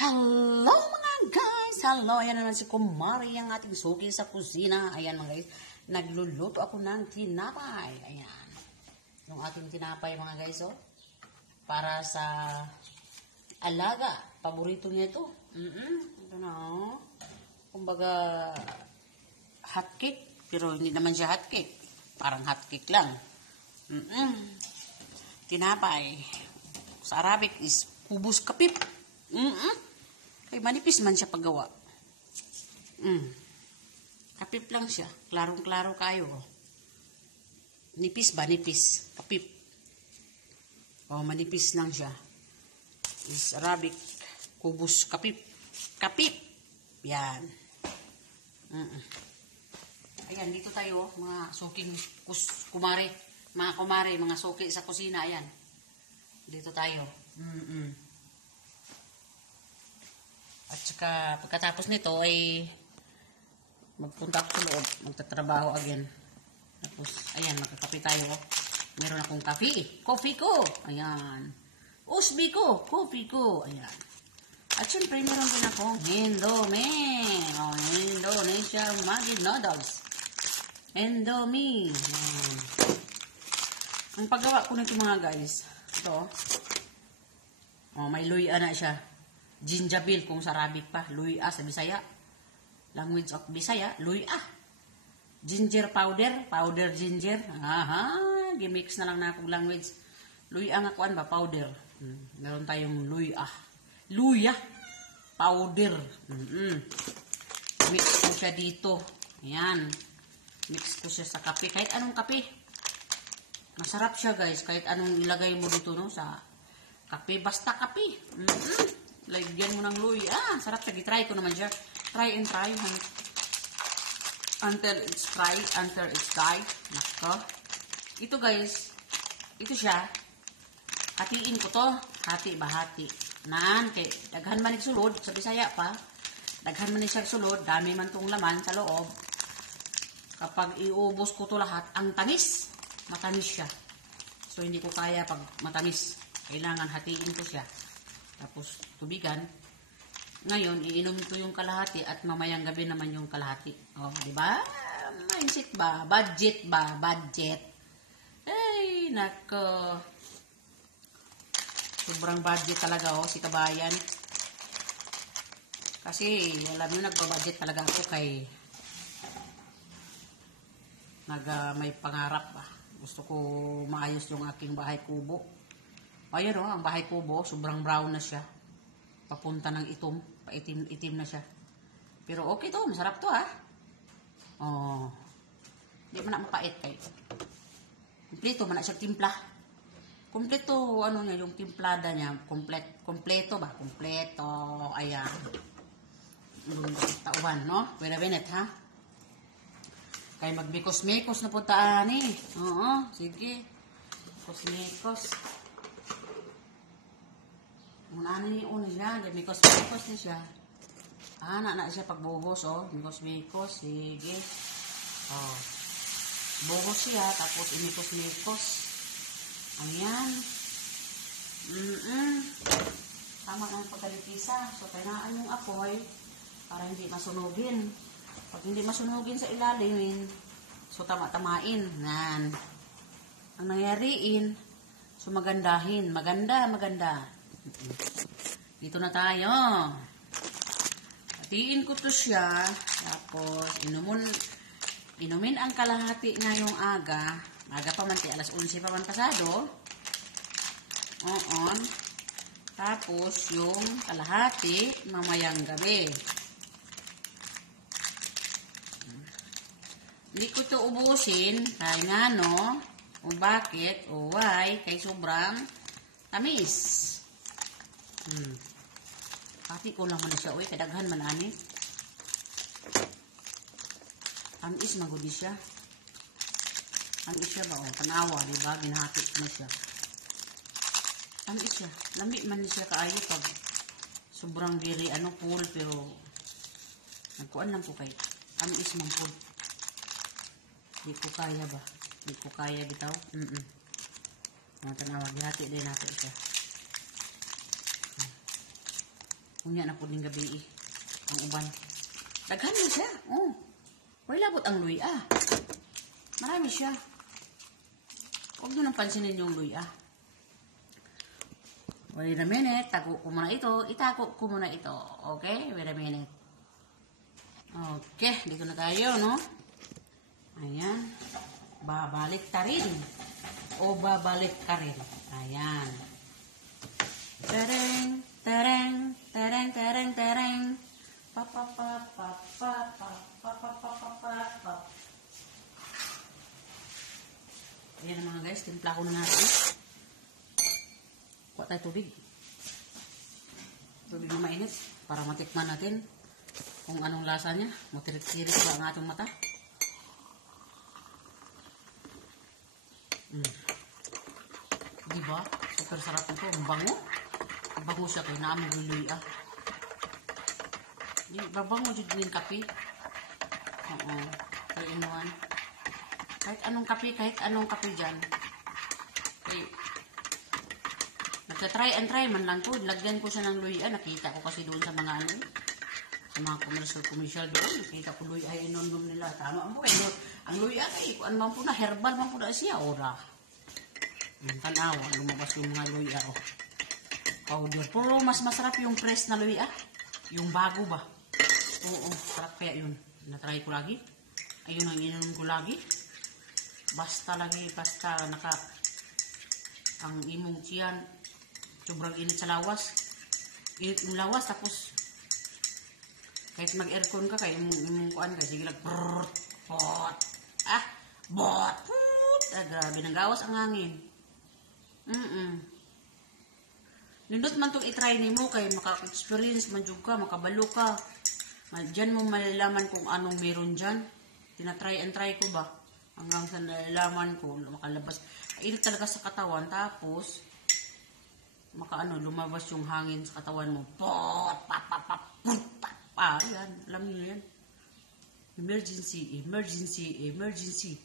Hello mga guys! Hello! Ayan naman si Kumari, ang ating suki sa kusina. Ayan mga guys, nagluluto ako ng tinapay. Ayan. Yung ating tinapay mga guys, oh. Para sa alaga. Paborito niya ito. Ito na, oh. Kumbaga, hotcake. Pero hindi naman siya hotcake. Parang hotcake lang. Tinapay. Sa Arabic is kubus kapip. Kaya manipis man siya paggawa. Kapip lang siya. Klarong-klaro kayo. Oh. Nipis ba? Nipis. Kapip. Oh, manipis lang siya. Is Arabic. Kubus kapip. Kapip. Yan. Ayan, dito tayo. Mga suking kumare. Mga kumare, mga suki sa kusina. Ayan. Dito tayo. At saka pagkatapos nito ay magpunta ako sa loob, magtatrabaho again. Tapos ayan, magkakape tayo. Meron akong coffee ko. Ayan. Usbi ko, coffee ko. Ayan. At syempre meron din akong Indomie. Oh, Indonesia Maggi Noodles. Indomie. Ayan. Ang paggawa ko nito mga guys, ito. Oh, may luya na siya. Ginjabil kung sa Arabic pa. Luya sa Bisaya. Language of Bisaya. Luya. Ginger powder. Powder ginger. Aha. Gimix na lang na akong language. Luya nga kuan ba? Powder. Meron tayong luya. Luya. Powder. Mix ko siya dito. Ayan. Mix ko siya sa kape. Kahit anong kape. Masarap siya guys. Kahit anong ilagay mo dito no sa kape. Basta kape. Lagyan mo ng luya. Sarap siya. Gitry ko naman siya. Try and try. Until it's dry. Until it's dry. Nako. Ito guys. Ito siya. Hatiin ko to. Hati ba hati. Nan. Kay daghan man sulod. Sa Bisaya pa. Daghan man siya sulod. Dami man tong laman sa loob. Kapag iubos ko to lahat. Ang tamis. Matamis siya. So hindi ko kaya pag matamis. Kailangan hatiin ko siya. Tapos, tubigan. Ngayon, iinom ko yung kalahati at mamayang gabi naman yung kalahati. O, di ba? Mindset ba? Budget ba? Budget. Ay, nako. Sobrang budget talaga, oh, si kabayan. Kasi, alam nyo, nagbabudget talaga ako kay may pangarap ba. Gusto ko maayos yung aking bahay kubo. Ayan o, ang bahay kubo, sobrang brown na siya. Papunta ng itom, paitim-itim na siya. Pero okay to, masarap to ha. Oh, hindi man na mapait kayo. Kompleto man na siya timpla. Kompleto, ano niya, yung timplada niya, kompleto ba? Kompleto, ayan. Tauhan, no? Wait a minute ha. Kaya magbikos-mikos na puntaan eh. Oo, sige. Bikos-mikos. Muna na yung una siya, mikos-mikos na siya. Na siya pagbuhos, oh. Mikos-mikos, sige. Oh. Buhos siya, tapos imikos-mikos. Ayan. Tama na yung pagkalikisa. So, kainaan yung apoy para hindi masunugin. Pag hindi masunugin sa ilalim, so tama-tamain. Nan. Ang nangyariin, so magandahin. Maganda. Dito na tayo. Hatiin ko to siya. Tapos, inumin ang kalahati ngayong aga. Aga pa man, alas 11 pa man pasado. Tapos, yung kalahati, mamayang gabi. Hindi ko to ubusin. Kaya nga, no? O bakit? O why? Kay sobrang tamis. Hati ko lang man siya. Uy, kadaghan man ani. Tamis magudi siya. Tamis siya ba? O, tanawa, diba? Ginahati ko na siya. Tamis siya. Lamig man siya kaayo pag sobrang very, full, pero nagkuan lang ko kay tamis man full. Di ko kaya ba? Di ko kaya bitaw. Tanawa, gihati din natin siya. Unya na po ning gabi ang uban. Daghan mo siya. Oh. Wala labot ang luya. Marami siya. Huwag nyo nang pansinin yung luya. Wait a minute. Tago ko muna ito. Itago ko muna ito. Okay? Wait a minute. Okay. Dito na tayo, no? Ayan. Babalik ta rin. O babalik ka rin. Ayan. Tereng, tereng, tereng, tereng, tereng. Pa pa pa pa pa pa pa pa pa pa pa pa. Ayan mga guys, timpla ko na natin. Kuha tayo tubig. Tubig na mainit para matikman natin kung anong lasa niya. Matirik-tirik ba ang ating mata? Diba? Super sarap ito. Ang bango. Ang bango siya kaya naamig luluya. Babango dyan yung kape. Oo. Kaya inuan. Kahit anong kape dyan. Okay. Nagka-try and try man lang po. Lagyan ko siya ng luya. Nakita ko kasi doon sa mga ano. Sa mga commercial doon. Nakita ko luya ay inunom nila. Tama mo. Ang luya ay kung ano man po na. Herbal man po na siya. Ora. Yung tanawa. Lumabas yung mga luya. Oh. Powder. Pero mas masarap yung press na luya. Yung bago ba? Oo, sarap kaya yun. Natry ko lagi. Ayun ang ininom ko lagi. Basta ang imong tiyan sobrang init sa lawas. Init yung lawas, tapos kahit mag-aircon ka, kaya imong kuan ka, sige lang, brrrt, bot, bot, put, grabe, nang gawas ang hangin. Nindot man itong itry ni mo, kaya maka-experience man dyan ka, makabalo ka. Diyan mo malalaman kung anong meron dyan. Tinatry and try ko ba? Hanggang sa nalalaman ko, makalabas. Init talaga sa katawan, tapos lumabas yung hangin sa katawan mo. Pot, pap, pap, pap, put, pap, pa. Yan, alam niyo yan. Emergency, emergency, emergency.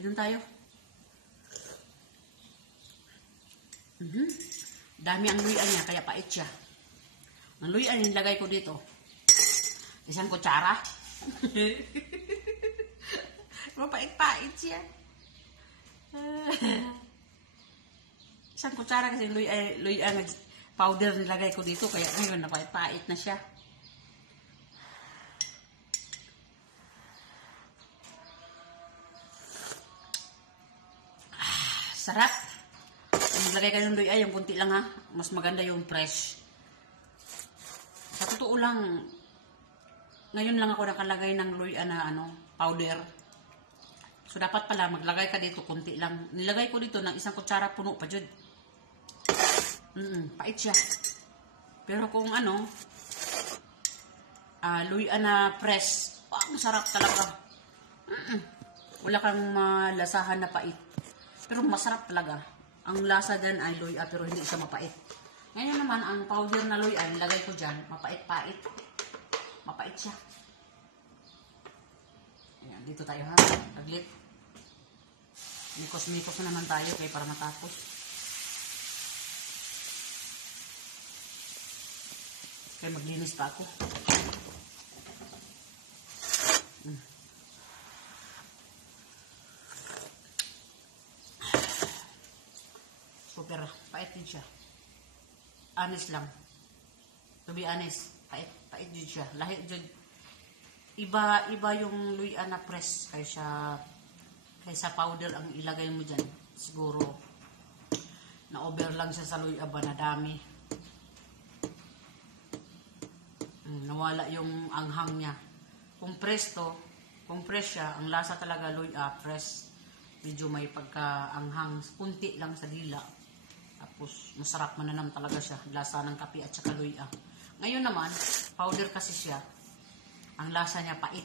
Inom tayo. Dami ang luya niya, kaya pait siya. Ang luya nilagay ko dito. Isang kutsara. Mapait-pait siya. Isang kutsara kasi luya powder nilagay ko dito. Kaya ngayon napait-pait na siya. Sarap. Nilagay kayo ng luya, yung kunti lang ha. Mas maganda yung fresh. Sa totoo lang, ngayon lang ako nakalagay ng luya na powder. So dapat pala maglagay ka dito kunti lang. Nilagay ko dito ng isang kutsara puno pa jud. Pait siya. Pero kung luya na press, masarap talaga. Wala kang malasahan na pait. Pero masarap talaga. Ang lasa dyan ay luya pero hindi siya mapait. Ngayon naman, ang powder na luya, nilagay ko dyan, mapait-pait. Mapait siya. Ayan, dito tayo ha. Aglit. Mikos-mikos na naman tayo kaya para matapos. Kaya maglinis pa ako. Super, pait din siya. Honest lang. To be honest, pait din siya. Lahit din. Iba yung luya na press kaysa powder ang ilagay mo dyan. Siguro na over lang siya sa luya ba na dami. Nawala yung anghang niya. Kung press siya, ang lasa talaga luya press. Medyo may pagka-anghang, kunti lang sa dila. Tapos masarap mananam talaga siya. Lasa ng kape at saka luya. Ngayon naman, powder kasi siya. Ang lasa niya pait.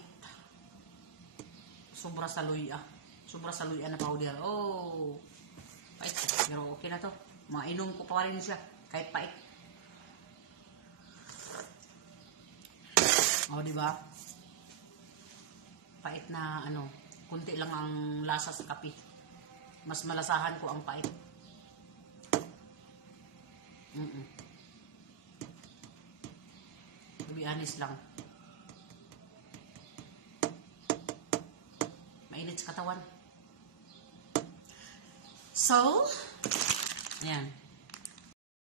Sobra sa luya. Sobra sa luya na powder. Oh, pait. Pero okay na to. Mainom ko pa rin siya. Kahit pait. O, diba? Pait na kunti lang ang lasa sa kape. Mas malasahan ko ang pait. to be honest lang. Mainit sa katawan. So, ayan.